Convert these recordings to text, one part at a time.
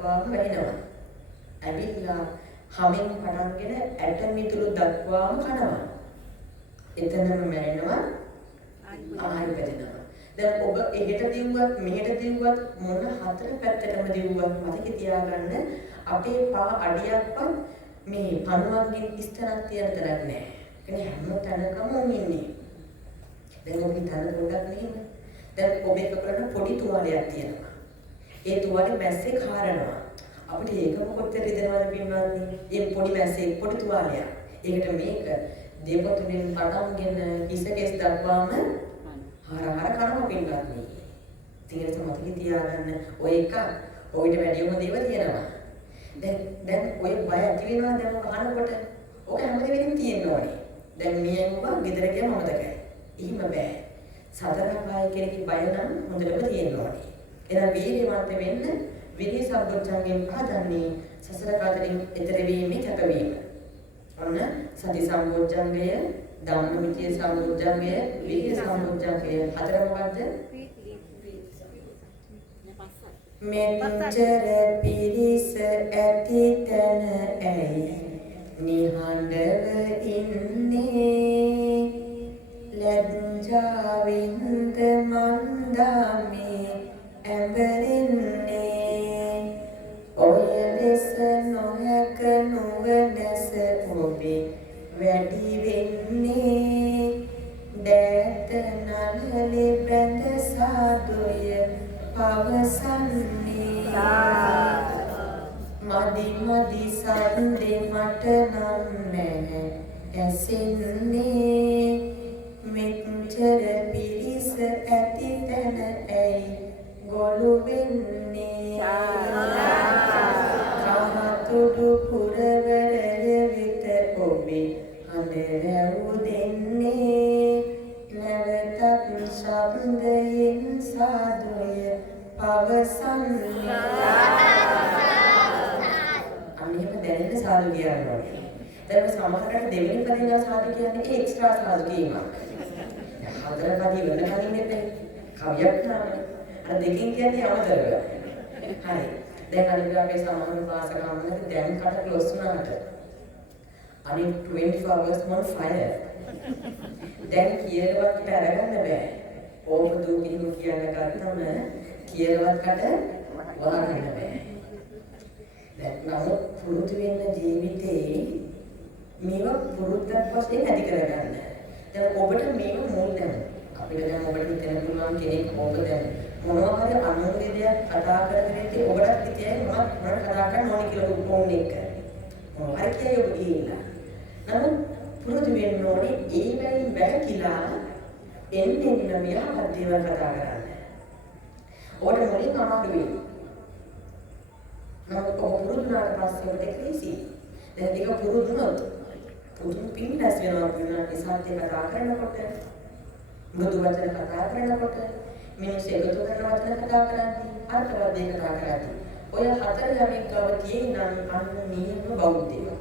දක්වාම වැහෙනවා. ඇවිල්ලා හැමෙන් පටන්ගෙන ඇට මිදුළු දක්වාම කනවා. එතනම මැරෙනවා ආයෙ වැටෙනවා. දැන් ඔබ එහෙට දිව්වත් මෙහෙට දිව්වත් මොන හතර පැත්තටම දිව්වත් මතක තියාගන්න අපේ පා අඩියක්වත් මේ පණුවන්ගෙන් ඉස්තරක් තියන තරක් නෑ. ඒ හැම තැනකම ඉන්නේ. දැන් ඔබ හිතන්න පොඩ්ඩක් නෙමෙයි. දැන් ඔබේ කකුලට පොඩි තුවාලයක් තියෙනවා. ඒ තුවාලේ මැස්සේ කාරනවා. අපිට ඒකම කොච්චර ඉදනවද පින්වත්නි? මේ පොඩි මැස්සේ පොඩි තුවාලයක්. ඒකට මේක දෙපතුලෙන් පටන්ගෙන කිසකෙස් දක්වාම හාර කරනවා පින්වත්නි. තීරස මතක තියාගන්න ඔය එක ඔයිට වැඩිම දේවල් තියෙනවා. දැන් ඔය බය ඇති වෙනවා දැන් අහනකොට ඔක හැමදේම තියෙන්න ඕනේ. දැන් මියන් ඔබ ගෙදර ගියාම මතකයි. එහෙම බෑ. සතර බය කෙනෙක්ගේ බය නම් හොඳටම තියෙන්න ඕනේ. එහෙනම් වීර්යවන්ත වෙන්න විරිය සම්බොච්චංගෙන් පහදන්නේ සසර කාතරින් එතර වීමේ කැපවීම. ඔන්න සති සම්බොච්චංගය, ධම්මවිචය සම්බොච්චංගය, විරිය සම්බොච්චංගය හතර මොකද්ද? මෙච්චර පිරිස ඇති තැන ඇයි නිහඬව ඉන්නේ ලැජ්ජාවෙන්ද මන්දාමේ ඇඹරෙන්නේ ඔය ලෙස නොහැක නුවණැස ඔබේ වැඩි වෙන්නේ දැත නළලේ බැඳ සාදුය පවසන්නේ මදි සන්දේ මට නම් නැහැ ඇසෙන්නේ මෙච්චර පිරිස ඇති තැන ඇයි ගොළු වෙන්නේ කහතුඩු පුරවරය වෙත ඔබේ හඳ රැව් දෙන්නේ නැවතත් ශබ්දයෙන් සාදුය පවසන්නේ අනිත් දැනෙන සාදු කියනවා. දැන් සමහරකට දෙවෙනි පදින සාදු කියන්නේ ඒ එක්ස්ට්‍රා සාදු කියනවා. හතර පදින වෙන කලින් කවියක් නාමයි. අර දෙකෙන් කියන්නේ අමතරව. හරි. දැන් අනිත් අපේ සමහර පාසක ගමනක දැන් කට ක්ලොස් වුණාට අනිත් 24 hours on fire. දැන් කියලාවත් අරගන්න බෑ. ඕක දුකින් කියන ගත්තම කියලාවත් කට වහගන්න බෑ. දැන් නමුත් පුරුදු වෙන ජීවිතේ මේව පුරුද්දක් වශයෙන් ඇති කරගන්න. දැන් ඔබට මේව මුල් දැන් අපිට දැන් ඔබට හිතන්න පුළුවන් කෙනෙක් ඔබ දැන් මොනවා හරි අනුන්ගේ දෙයක් කතා කරගෙන ඉතින් ඔබට හිතේ මොනවද කතා කරන්න ඕනේ කියලා උපෝන් එක. මොනවා හරි කියයි ඔබ ගිහිල්ලා. නමුත් පුරුදු වෙන්න ඕනේ ඒ වෙලින් වැරකිලා එන්නේ යහපත් දේවල් කතා කරන්න. ඔබට මොනින් අමාරු වෙයි. නමුත් ඔබ පුරුදු වුණාට පස්සේ ඔබට ක්‍රීසි. දැන් ඒක පුරුදු වුණොත් පුදුම පින්නස් වෙනවා කියන ඉසාතේ කතා කරනකොට මෘදු වචන කතා කරනකොට මිනිස් එකතු කරන වචන කතා කරද්දී අර්ථවත් දේ කතා කරද්දී ඔය හතර යමින් ගව තියෙනම් අන්න නියම බෞද්ධයෝ.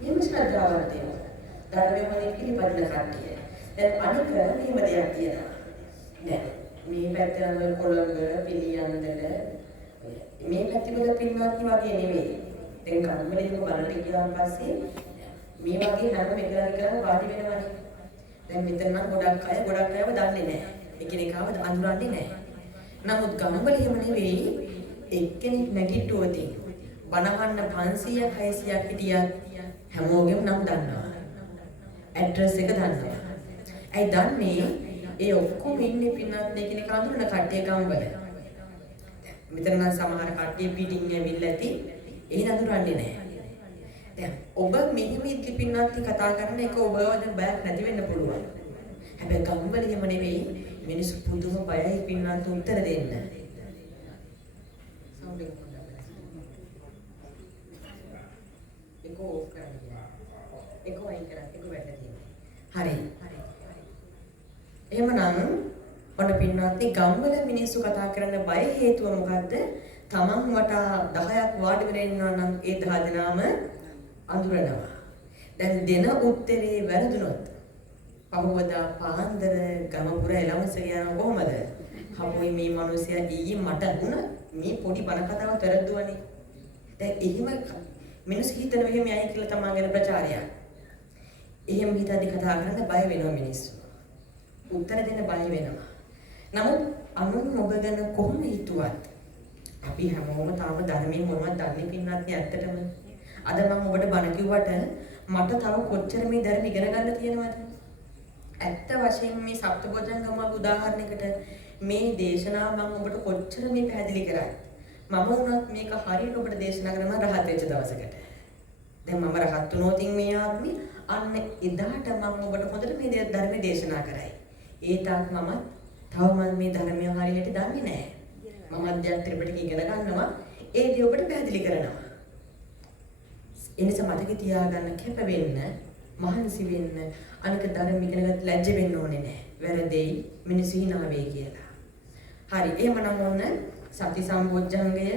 නියම ශ්‍රද්ධාවන්ත තියෙනවා. ධර්මයෙන් පිළිපදින කට්ටිය. දැන් අනික නියම දෙයක් තියෙනවා. දැන් මේ පැත්තේ කොළඹ පිළියන්දල මේ පැතිවල පින්වත්නි වගේ නෙවෙයි. දැන් කම්මලේක බලන්න ගියාන් පස්සේ මේ වගේ හැම එකලකම වාඩි වෙනවනේ. දැන් මෙතන නම් ගොඩක් අයව දන්නේ නැහැ. එකිනෙකාව අඳුරන්නේ නැහැ. නමුත් ගම්වල එහෙම නෙවෙයි. එක්කෙනෙක් නැගිට්ටුවොත් බණවන්න 500ක් 600ක් හිටියත් හැමෝගෙම නම් දන්නවා. ඇඩ්‍රස් එක දන්නවා. ඇයි දන්නේ? ඒ ඔක්කොම ඉන්නේ පින්නත් එකිනෙක අඳුරන කට්ටිය ගම්වල. මෙතන නම් සමහර කට්ටිය පිටින් ඇවිල්ලා ඇති ඒ නඳුරන්නේ නැහැ. දැන් ඔබ මෙහිම ඉතිපින්නත් කතා කරන එක ඔබව දැන් බයක් නැති වෙන්න පුළුවන්. හැබැයි ගම්වල එහෙම නෙවෙයි මිනිස්සු පුදුම බයයි පින්නත් උත්තර දෙන්න. සවුන්ඩ් එක හරි. එහෙමනම් ඔන්න පින්නත් ගම්වල මිනිස්සු කතා කරන්න බය හේතුව මොකද්ද? තමන් වටා 10ක් වාඩි වෙලා ඉන්නවා නම් ඒ 10 දෙනාම අඳුරනවා. දැන් දෙන උත්තරේ වැරදුනොත් පහවදා පාන්දර ගම පුර එළවස යන කොහමද? හපුයි මේ මිනිස්සයා ඊයේ මට වුණ මේ පොඩි බණ කතාව පෙරද්දුවනේ. දැන් එහෙම මිනිස්සු හිතන මෙහෙම යයි කියලා තමන් ගැන ප්‍රචාරයක්. එහෙම හිතද්දි කතා කරන්න බය වෙනවා මිනිස්සු. උත්තර දෙන්න බය වෙනවා. නමුත් අනුන් ඔබ ගැන කොහොම හිතුවත් අපි හැමෝම තාම ධර්මයේ මොනවද දන්නේ පින්නත් ඇත්තටම. අද මම ඔබට බණ කිව්වට මට තව කොච්චර මේ ධර්ම ඉගෙන ගන්න තියෙනවද? ඇත්ත වශයෙන් මේ සප්තබොධංගම උදාහරණයකට මේ දේශනාව මම ඔබට කොච්චර මේ පැහැදිලි කරයි. මම වුණත් මේක හරියට ඔබට දේශනා කරන මම රහත් වෙච්ච දවසකට. දැන් මම රහත් වුණොත් මේ ආත්මේ අන්න එදාට මම ඔබට හොඳට මේ ධර්ම දේශනා කරයි. ඒ තාක් මම තවම මේ ධර්මය හරියට දන්නේ නැහැ. මම අධ්‍යාත්ම ත්‍රිපිටකය ඉගෙන ගන්නවා. ඒ දේ ඔබට පැහැදිලි කරනවා. එනිසා මතක තියාගන්න කැප වෙන්න, මහන්සි වෙන්න, අනික ධර්ම ඉගෙන ගන්න ලැජ්ජ වෙන්න ඕනේ නැහැ. වැරදෙයි මිනිස්සු hina වෙයි කියලා. හරි. එහෙමනම් ඔන්න සති සම්බොජ්ජංගය,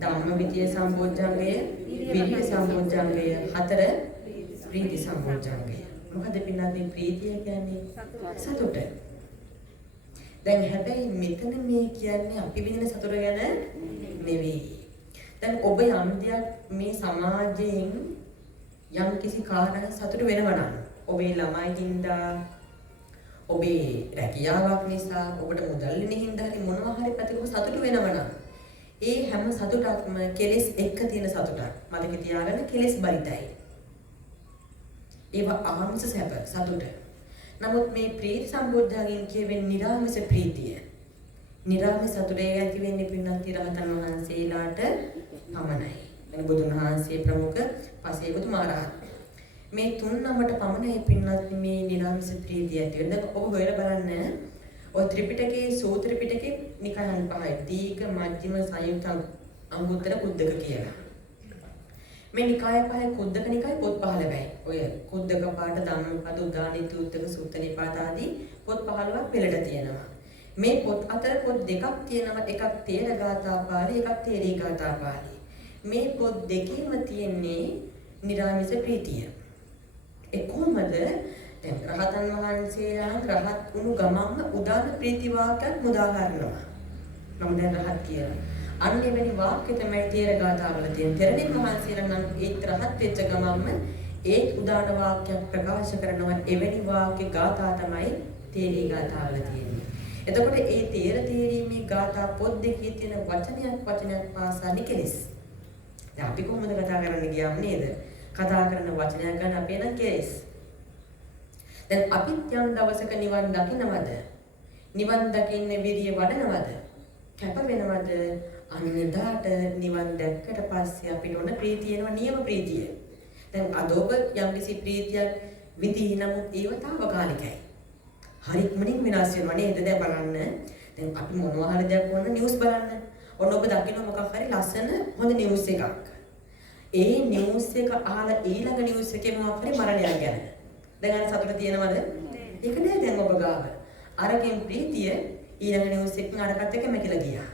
ධම්මවිචය සම්බොජ්ජංගය, විරිය සම්බොජ්ජංගය, 4 ප්‍රීති සම්බොජ්ජංගය. මොකද පින්නත් මේ ප්‍රීතිය කියන්නේ සතුට. දැන් හැබැයි මෙතන මේ කියන්නේ අපි විඳින සතුට ගැන නෙවෙයි. දැන් ඔබ යම් දෙයක් මේ සමාජයෙන් යම් කිසි කාරණයක් සතුට වෙනවා නම් ඔබේ ළමයි හින්දා ඔබේ රැකියාවක් නිසා ඔබට මුදල් නිහින්දා හරි මොනවා හරි පැතිකෝ සතුට වෙනවා නම් ඒ හැම සතුටක්ම කෙලෙස් එක්ක තියෙන සතුටක්. මතක තියාගන්න කෙලෙස් බරිතයි. ඒවා ආංශ සැප සතුට. නමුත් මේ ප්‍රීති සම්බොධ්‍යයෙන් කියවෙන්නේ නිරාමස ප්‍රීතිය. නිරාමස සතුටේ ඇති වෙන්නේ පින්නත් රහතන් වහන්සේලාට පමණයි. එනි බුදුන් වහන්සේ ප්‍රමුඛ පසේබුදු මහරහත්. මේ තුන් නමට පමණයි පින්නත් මේ නිරාමස ප්‍රීතිය ඇති වෙන්නේ. දැන් ඔබ හොයලා බලන්න. ඔය ත්‍රිපිටකයේ සූත්‍ර පිටකේ නිකායන් පහයි. දීඝ මජ්ක්‍ධිම සංයුක්ත අංගුත්තර කුද්දක කියලා. මේ නිකාය පහේ කුද්දක නිකාය පොත් 15යි. ඔය කුද්දක පාඨ ධම්මපද උදානිත උත්තක සූත්‍ර නිපාත ආදී පොත් 15ක් පෙළට තියෙනවා. මේ පොත් අතර පොත් දෙකක් තියෙනවා. එකක් තේර ගාථා පාළි, එකක් තේරී ගාථා පාළි. මේ පොත් දෙකේම තියෙන්නේ නිරාමිස ප්‍රීතිය. ඒ කොහොමද? දැන් රහතන් වහන්සේලා රහත් වුණු ගමන්ම උදාන ප්‍රීති වාක්‍යයක් මුදා ගන්නවා. මම දැන් රහත් කියලා. අන්න එවැනි වාක්‍ය තමයි තේර ගාථාවල තියෙන. තෙරණින් වහන්සේලා නම් ඒ රහත් වෙච්ච ගමන්ම ඒ උදාන වාක්‍යයක් ප්‍රකාශ කරනවා. එවැනි වාක්‍ය ගාථා තමයි තේරී ගාථාවල තියෙන්නේ. එතකොට ඒ තේර තේරීමේ ගාථා පොත් දෙකේ තියෙන වචනයක් පාසා නිකලස්. දැන් අපි කොහොමද කතා කරන්න ගියාම නේද? කතා කරන වචනයක් ගන්න අපේ නම් කෙලස්. දැන් අපිත් යම් දවසක නිවන් දකින්නවද? නිවන් දකින්න විදිය වඩනවද? කැප වෙනවද? අනිදාට නිවන් දැක්කට පස්සේ අපිට ඕන ප්‍රීතිය එනවා, නියම ප්‍රීතිය. දැන් අද ඔබ යම්කිසි ප්‍රීතියක් විඳී නමුත් ඒව తాවකාලිකයි. හරියටම විනාශ වෙනවා නේද? දැන් බලන්න. දැන් අපි මොනවා හරි දෙයක් වුණා නිවුස් බලන්න. ඔන්න ඔබ දකින්න මොකක් හරි ලස්සන හොඳ නිවුස් එකක්. ඒ නිවුස් එක අහලා ඊළඟ නිවුස් එකේ මොකක් හරි මරණයක් ගැන. දැන් අර සතුට තියෙනවද? ඒක නෑ දැන් ඔබ ගාව. අරකින් ප්‍රීතිය ඊළඟ නිවුස් එකෙන් අරකට එකම කියලා ගියා.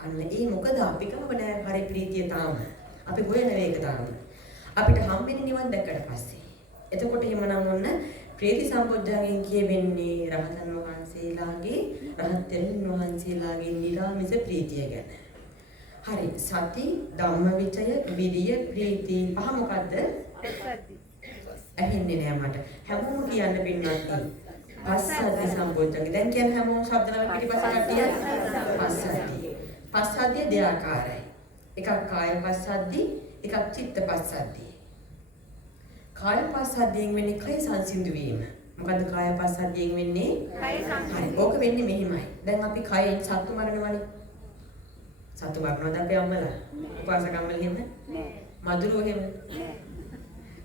අන්න ඒ මොකද අපි ගාව නෑ හරි ප්‍රීතිය තාම. අපි හොයන එක තාම. අපිට හම්බෙන්නේ නිවන් දැක්කට පස්සේ. එතකොට එහෙමනම් ඔන්න ප්‍රීති සම්බොධ්‍යයෙන් කියවෙන්නේ රහතන් වහන්සේලාගේ රහත් තෙරුන් වහන්සේලාගේ නිරාමිස ප්‍රීතිය ගැන. හරි සති ධම්මවිචය විරිය ප්‍රීති පහ මොකද්ද? ඇහෙන්නේ නෑ මට. හැමෝම කියන්න පින්නත් පස්සද්ධි සම්බොධ්‍යයෙන්. දැන් කියන හැමෝම ශබ්ද වල පිටිපස්ස කට්ටිය පස්සද්ධි. පස්සද්ධිය දෙආකාරයි. එකක් කාය පස්සද්ධි, එකක් චිත්ත පස්සද්ධි. කාය පස්සද්ධියෙන් වෙන්නේ කය සංසිඳු වීම. මොකද්ද කාය පස්සද්ධියෙන් වෙන්නේ? කය සංසිඳු. හරි. ඕක වෙන්නේ මෙහිමයි. දැන් අපි කයෙන් සත්තු මරනවනේ. සත්තු මරනවද අපි අම්මලා? උපාසකම්මල එහෙම? නෑ. මදුරුව එහෙම? නෑ.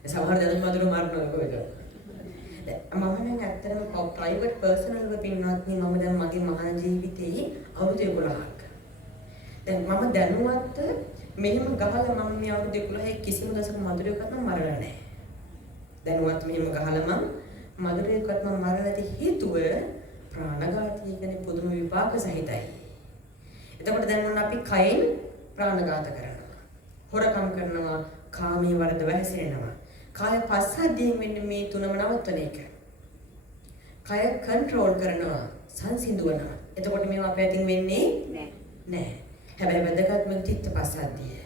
සමහර දැනුත් මදුරුව මරනවා කොහෙද? මම නම් ඇත්තටම ප්‍රයිවට් පර්සනල්ව පින්වත්නි මම දැන් මගේ මහා ජීවිතේ අවුරුදු 11ක්. දැන් මම දැනුවත් මෙහෙම ගහලා මම මේ අවුරුදු 11 කිසිම දවසක මදුරුවෙක්වත් මම මරලා නැහැ. දැනුවත් මෙහෙම ගහලා මම මදුරුවෙක්වත් මම මරලා නැති හේතුව ප්‍රාණඝාතය කියන්නේ පුදුම විපාක සහිතයි. එතකොට දැන් මොන අපි කයෙන් ප්‍රාණඝාත කරනවා. හොරකම් කරනවා, කාමයේ වරද වැහැසෙනවා. කාය පස්සද්ධියෙන් වෙන්නේ මේ තුනම නවත්තන එක. කය කන්ට්‍රෝල් කරනවා, සංසිඳුවනවා. එතකොට මේවා අපේ අතින් වෙන්නේ නැහැ. හැබැයි වැදගත්ම චිත්තපස්සද්ධිය.